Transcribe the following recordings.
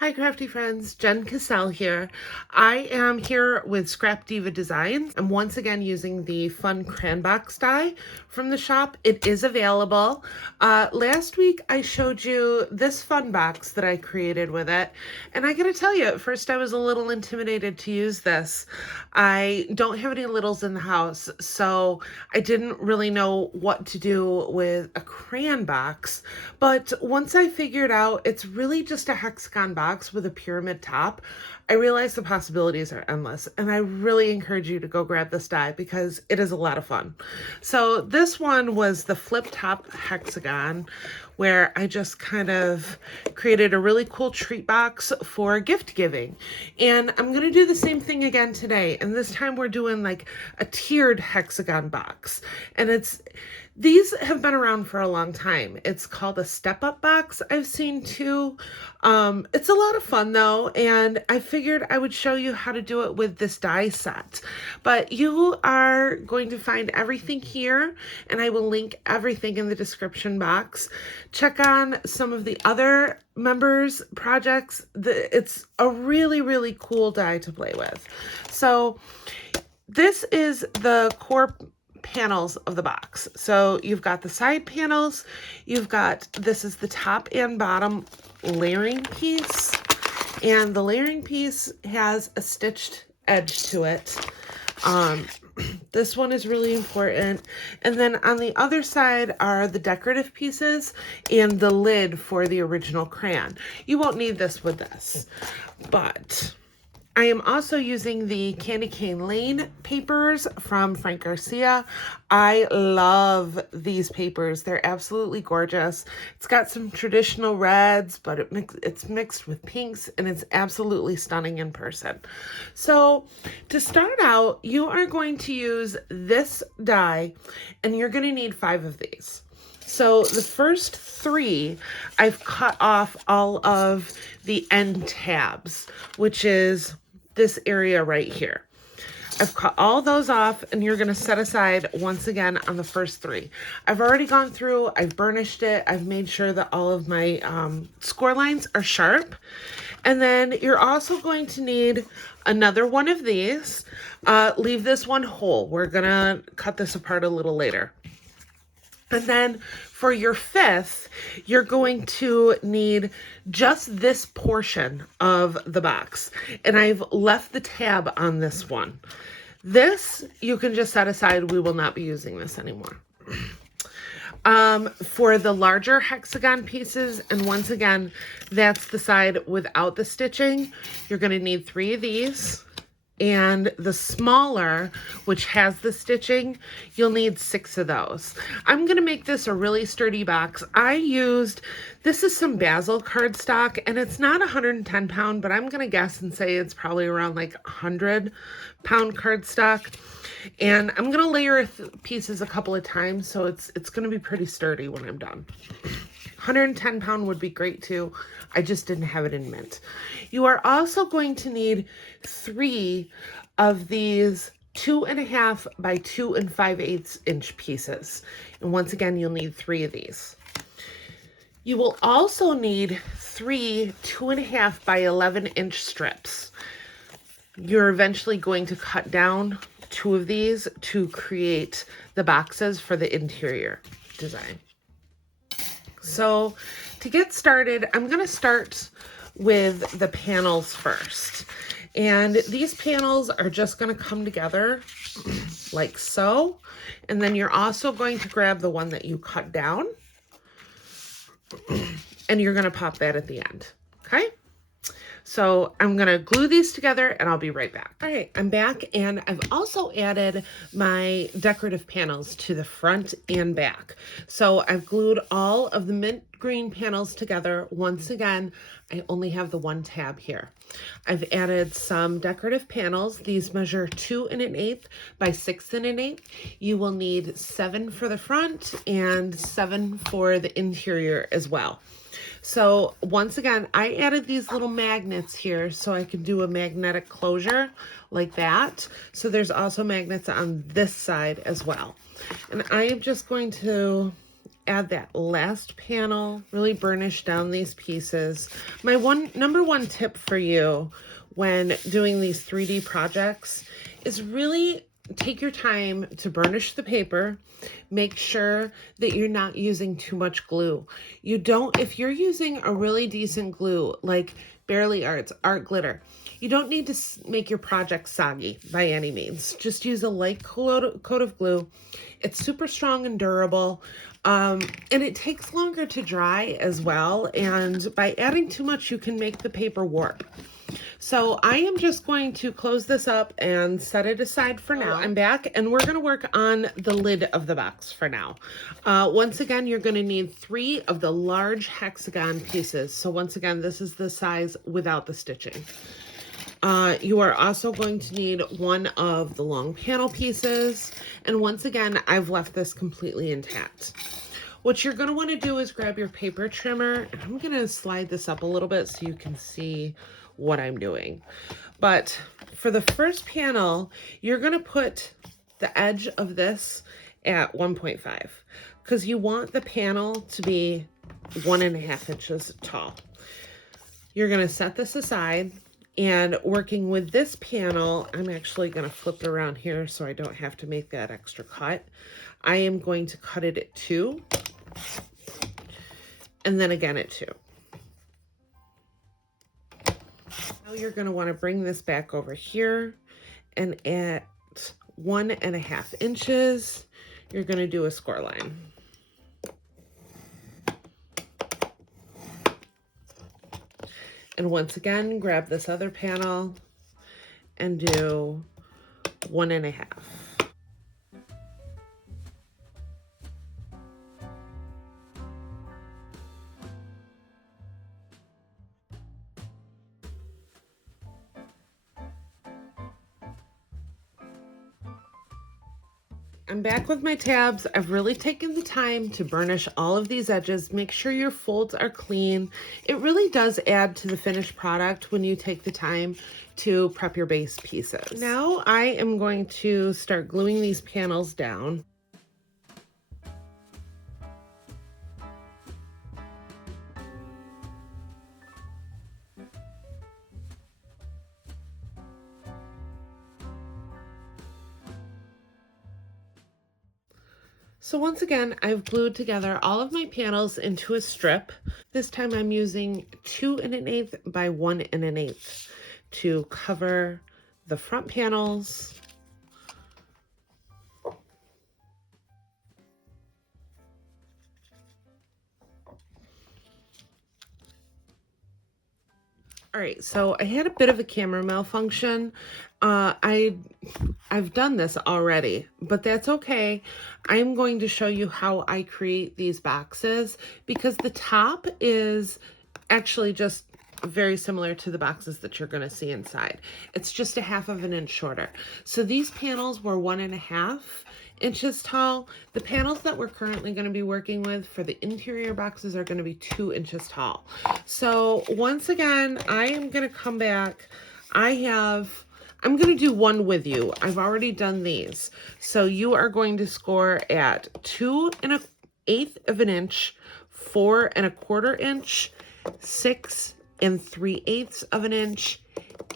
Hi crafty friends, Jen Cassell here. I am here with ScrapDiva Designs. I'm once again using the fun Crayon Box Die from the shop. It is available. Last week I showed you this fun box that I created with it, and I gotta tell you, at first I was a little intimidated to use this. I don't have any littles in the house, so I didn't really know what to do with a crayon box, but once I figured out it's really just a hexagon box with a pyramid top, I realized the possibilities are endless, and I really encourage you to go grab this die because it is a lot of fun. So this one was the flip top hexagon, where I just kind of created a really cool treat box for gift giving. And I'm going to do the same thing again today. And this time we're doing like a tiered hexagon box. And these have been around for a long time. It's called a step-up box, I've seen too. It's a lot of fun though, and I figured I would show you how to do it with this die set. But you are going to find everything here, and I will link everything in the description box. Check on some of the other members' projects. It's a really, really cool die to play with. So this is the core panels of the box. So you've got the side panels, this is the top and bottom layering piece, and the layering piece has a stitched edge to it. This one is really important. And then on the other side are the decorative pieces and the lid for the original crayon. You won't need this with this, but I am also using the Candy Cane Lane papers from Frank Garcia. I love these papers. They're absolutely gorgeous. It's got some traditional reds, but it's mixed with pinks, and it's absolutely stunning in person. So to start out, you are going to use this die, and you're going to need 5 of these. So the first 3, I've cut off all of the end tabs, which is this area right here. I've cut all those off, and you're going to set aside once again on the first 3. I've already gone through, I've burnished it, I've made sure that all of my score lines are sharp. And then you're also going to need another one of these. Leave this one whole. We're going to cut this apart a little later. And then for your 5th, you're going to need just this portion of the box. And I've left the tab on this one. This, you can just set aside. We will not be using this anymore. For the larger hexagon pieces, and once again, that's the side without the stitching, you're going to need 3 of these. And the smaller, which has the stitching, you'll need 6 of those. I'm going to make this a really sturdy box. This is some Basil cardstock, and it's not 110 pound, but I'm going to guess and say it's probably around like 100 pound cardstock. And I'm going to layer pieces a couple of times, so it's going to be pretty sturdy when I'm done. 110 pound would be great too. I just didn't have it in mint. You are also going to need 3 of these 2.5 by 2 5/8 inch pieces. And once again, you'll need 3 of these. You will also need 3 2.5 by 11 inch strips. You're eventually going to cut down 2 of these to create the boxes for the interior design. So to get started, I'm going to start with the panels first. And these panels are just going to come together like so. And then you're also going to grab the one that you cut down, and you're going to pop that at the end. Okay? So I'm going to glue these together, and I'll be right back. All right, I'm back, and I've also added my decorative panels to the front and back. So I've glued all of the mint green panels together. Once again, I only have the 1 tab here. I've added some decorative panels. These measure 2 1/8 by 6 1/8. You will need 7 for the front and 7 for the interior as well. So once again, I added these little magnets here so I could do a magnetic closure like that. So there's also magnets on this side as well. And I am just going to add that last panel, really burnish down these pieces. My number one tip for you when doing these 3D projects is really take your time to burnish the paper. Make sure that you're not using too much glue. If you're using a really decent glue like Barely Arts Art Glitter, you don't need to make your project soggy by any means. Just use a light coat of glue. It's super strong and durable, and it takes longer to dry as well. And by adding too much, you can make the paper warp. So I am just going to close this up and set it aside for now. I'm back and we're going to work on the lid of the box for now. Once again, you're going to need 3 of the large hexagon pieces. So once again, this is the size without the stitching. You are also going to need 1 of the long panel pieces. And once again, I've left this completely intact. What you're going to want to do is grab your paper trimmer. And I'm going to slide this up a little bit so you can see what I'm doing. But for the first panel, you're going to put the edge of this at 1.5 because you want the panel to be 1.5 inches tall. You're going to set this aside, and working with this panel, I'm actually going to flip it around here so I don't have to make that extra cut. I am going to cut it at 2 and then again at 2. Now you're going to want to bring this back over here, and at 1.5 inches, you're going to do a score line. And once again, grab this other panel and do 1.5. I'm back with my tabs. I've really taken the time to burnish all of these edges. Make sure your folds are clean. It really does add to the finished product when you take the time to prep your base pieces. Now I am going to start gluing these panels down. So once again, I've glued together all of my panels into a strip. This time I'm using 2 1/8 by 1 1/8 to cover the front panels. All right, so I had a bit of a camera malfunction. I've done this already, but that's okay. I'm going to show you how I create these boxes because the top is actually just very similar to the boxes that you're going to see inside. It's just 1/2 inch shorter. So these panels were 1.5 inches tall. The panels that we're currently going to be working with for the interior boxes are going to be 2 inches tall. So once again, I am going to come back. I'm going to do one with you. I've already done these. So you are going to score at 2 1/8 inch, 4 1/4 inch, 6 3/8 inch,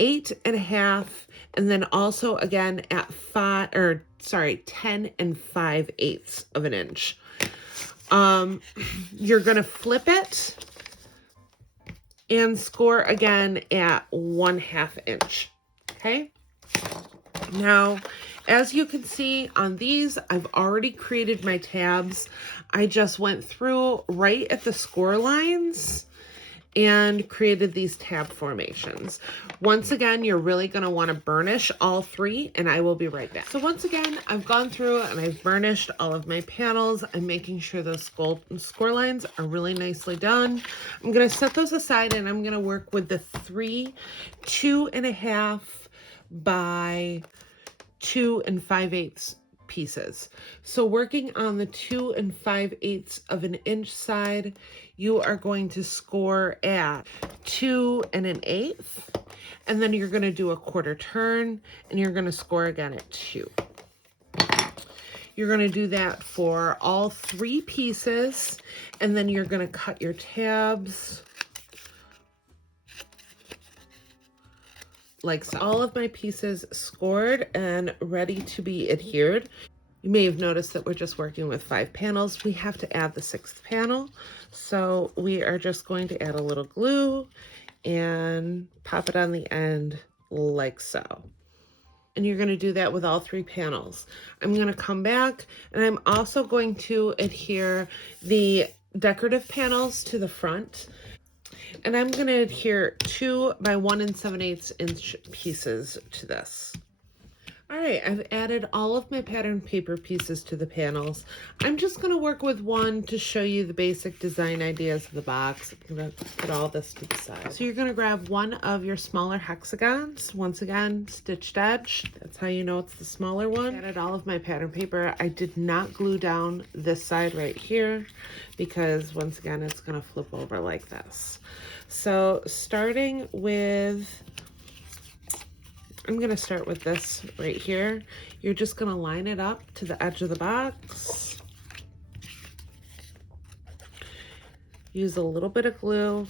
8 1/2, and then also again at 10 5/8 inch. You're going to flip it and score again at 1/2 inch. Okay. Now, as you can see on these, I've already created my tabs. I just went through right at the score lines and created these tab formations. Once again, you're really going to want to burnish all 3, and I will be right back. So once again, I've gone through and I've burnished all of my panels. I'm making sure those score lines are really nicely done. I'm going to set those aside, and I'm going to work with the 3 2.5 by 2 5/8 pieces. So working on the 2 5/8 inch side, you are going to score at 2 1/8, and then you're going to do a 1/4 turn, and you're going to score again at 2. You're going to do that for all 3 pieces, and then you're going to cut your tabs like so. All of my pieces scored and ready to be adhered. You may have noticed that we're just working with 5 panels. We have to add the 6th panel. So we are just going to add a little glue and pop it on the end like so. And you're going to do that with all 3 panels. I'm going to come back and I'm also going to adhere the decorative panels to the front. And I'm going to adhere 2 by 1 7/8 inch pieces to this. All right, I've added all of my pattern paper pieces to the panels. I'm just going to work with one to show you the basic design ideas of the box. I'm going to put all this to the side. So you're going to grab one of your smaller hexagons. Once again, stitched edge. That's how you know it's the smaller one. I added all of my pattern paper. I did not glue down this side right here because once again, it's going to flip over like this. So starting with... I'm going to start with this right here. You're just going to line it up to the edge of the box. Use a little bit of glue.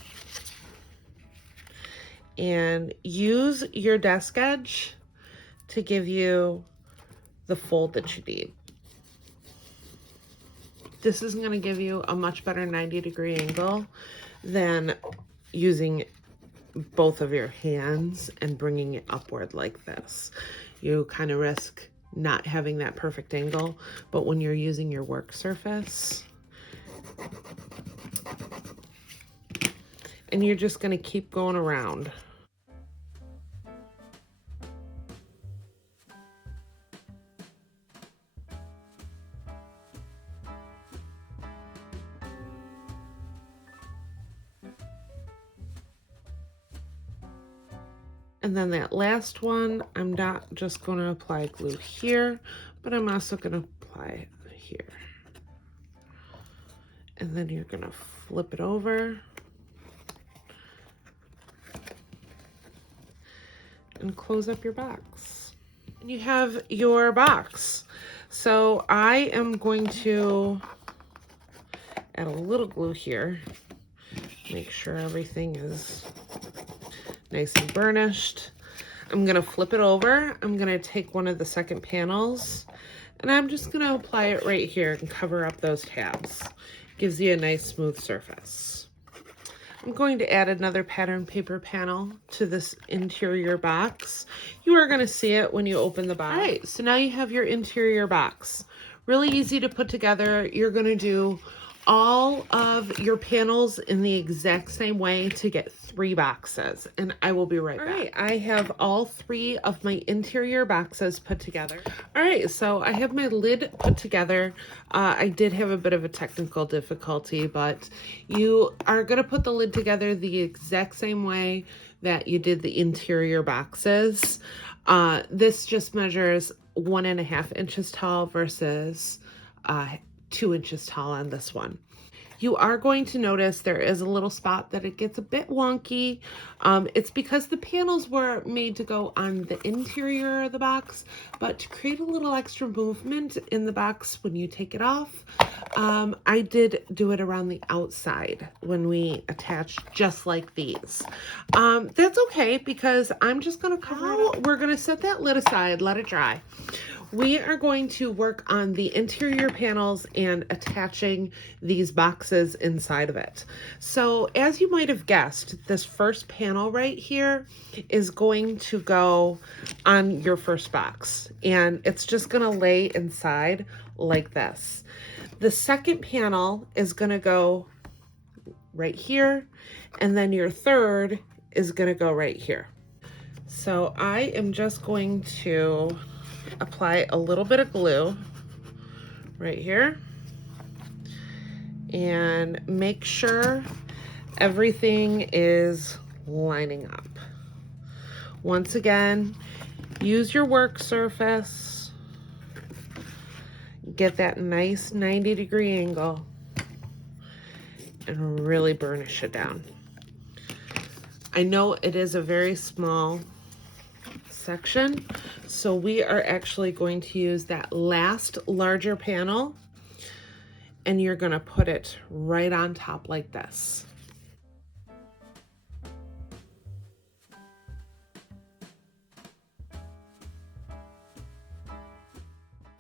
And use your desk edge to give you the fold that you need. This is going to give you a much better 90-degree angle than using both of your hands and bringing it upward like this. You kind of risk not having that perfect angle, but when you're using your work surface, and you're just going to keep going around. And then that last one, I'm not just going to apply glue here, but I'm also going to apply it here. And then you're going to flip it over and close up your box. And you have your box. So I am going to add a little glue here, make sure everything is nice and burnished. I'm going to flip it over. I'm going to take one of the second panels and I'm just going to apply it right here and cover up those tabs. Gives you a nice smooth surface. I'm going to add another pattern paper panel to this interior box. You are going to see it when you open the box. All right, so now you have your interior box. Really easy to put together. You're going to do all of your panels in the exact same way to get 3 boxes, and I will be right back. All right, I have all 3 of my interior boxes put together. All right, so I have my lid put together. I did have a bit of a technical difficulty, but you are going to put the lid together the exact same way that you did the interior boxes. This just measures 1.5 inches tall versus 2 inches tall on this one. You are going to notice there is a little spot that it gets a bit wonky. It's because the panels were made to go on the interior of the box, but to create a little extra movement in the box when you take it off, I did do it around the outside when we attached just like these. That's okay because I'm just going to cover it up. We're going to set that lid aside, let it dry. We are going to work on the interior panels and attaching these boxes inside of it. So as you might have guessed, this first panel right here is going to go on your first box, and it's just going to lay inside like this. The second panel is going to go right here, and then your third is going to go right here. So I am just going to apply a little bit of glue right here and make sure everything is lining up. Once again, use your work surface, get that nice 90-degree angle and really burnish it down. I know it is a very small section. So we are actually going to use that last larger panel, and you're going to put it right on top like this.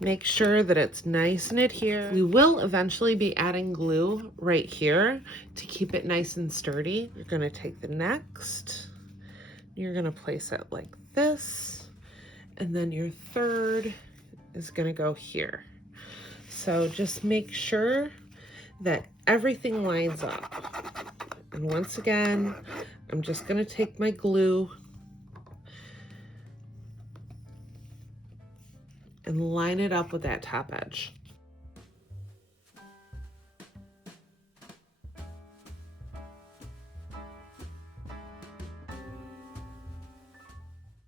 Make sure that it's nice and adhered. We will eventually be adding glue right here to keep it nice and sturdy. You're going to take the next, you're going to place it like this, and then your third is going to go here. So just make sure that everything lines up. And once again, I'm just going to take my glue and line it up with that top edge.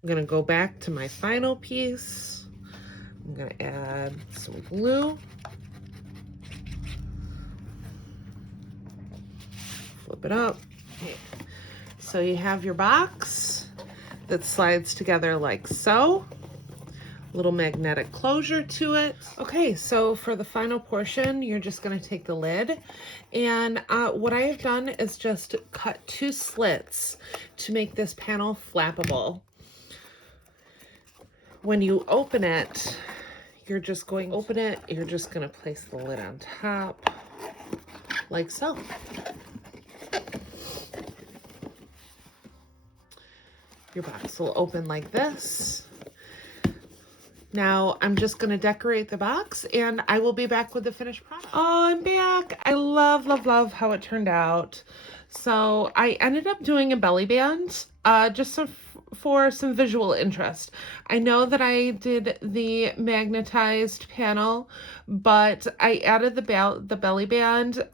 I'm gonna go back to my final piece. I'm gonna add some glue. Flip it up. So you have your box that slides together like so. Little magnetic closure to it. Okay, so for the final portion, you're just gonna take the lid, and what I have done is just cut 2 slits to make this panel flappable. When you open it, you're just going to place the lid on top, like so. Your box will open like this. Now I'm just gonna decorate the box and I will be back with the finished product. Oh, I'm back. I love, love, love how it turned out. So I ended up doing a belly band just for some visual interest. I know that I did the magnetized panel, but I added the belly band,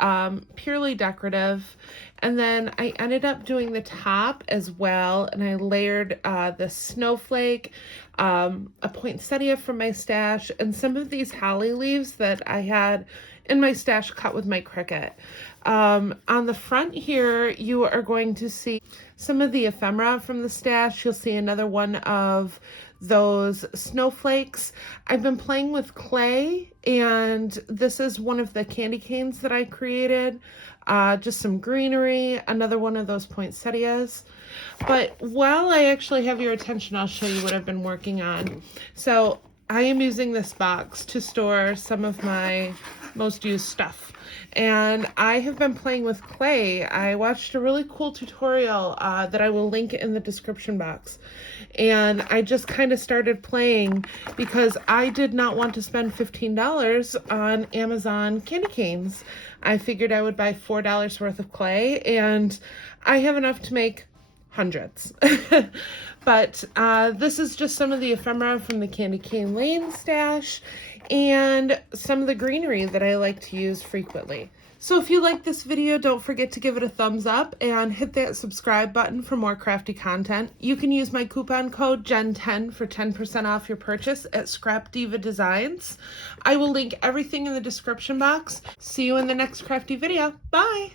purely decorative. And then I ended up doing the top as well, and I layered the snowflake, a poinsettia from my stash, and some of these holly leaves that I had in my stash cut with my Cricut. On the front here, you are going to see some of the ephemera from the stash. You'll see another one of those snowflakes. I've been playing with clay, and this is one of the candy canes that I created. Just some greenery, another one of those poinsettias. But while I actually have your attention, I'll show you what I've been working on. So I am using this box to store some of my most used stuff. And I have been playing with clay. I watched a really cool tutorial that I will link in the description box. And I just kind of started playing because I did not want to spend $15 on Amazon candy canes. I figured I would buy $4 worth of clay, and I have enough to make hundreds. But this is just some of the ephemera from the Candy Cane Lane stash and some of the greenery that I like to use frequently. So if you like this video, don't forget to give it a thumbs up and hit that subscribe button for more crafty content. You can use my coupon code JEN10 for 10% off your purchase at ScrapDiva Designs. I will link everything in the description box. See you in the next crafty video. Bye!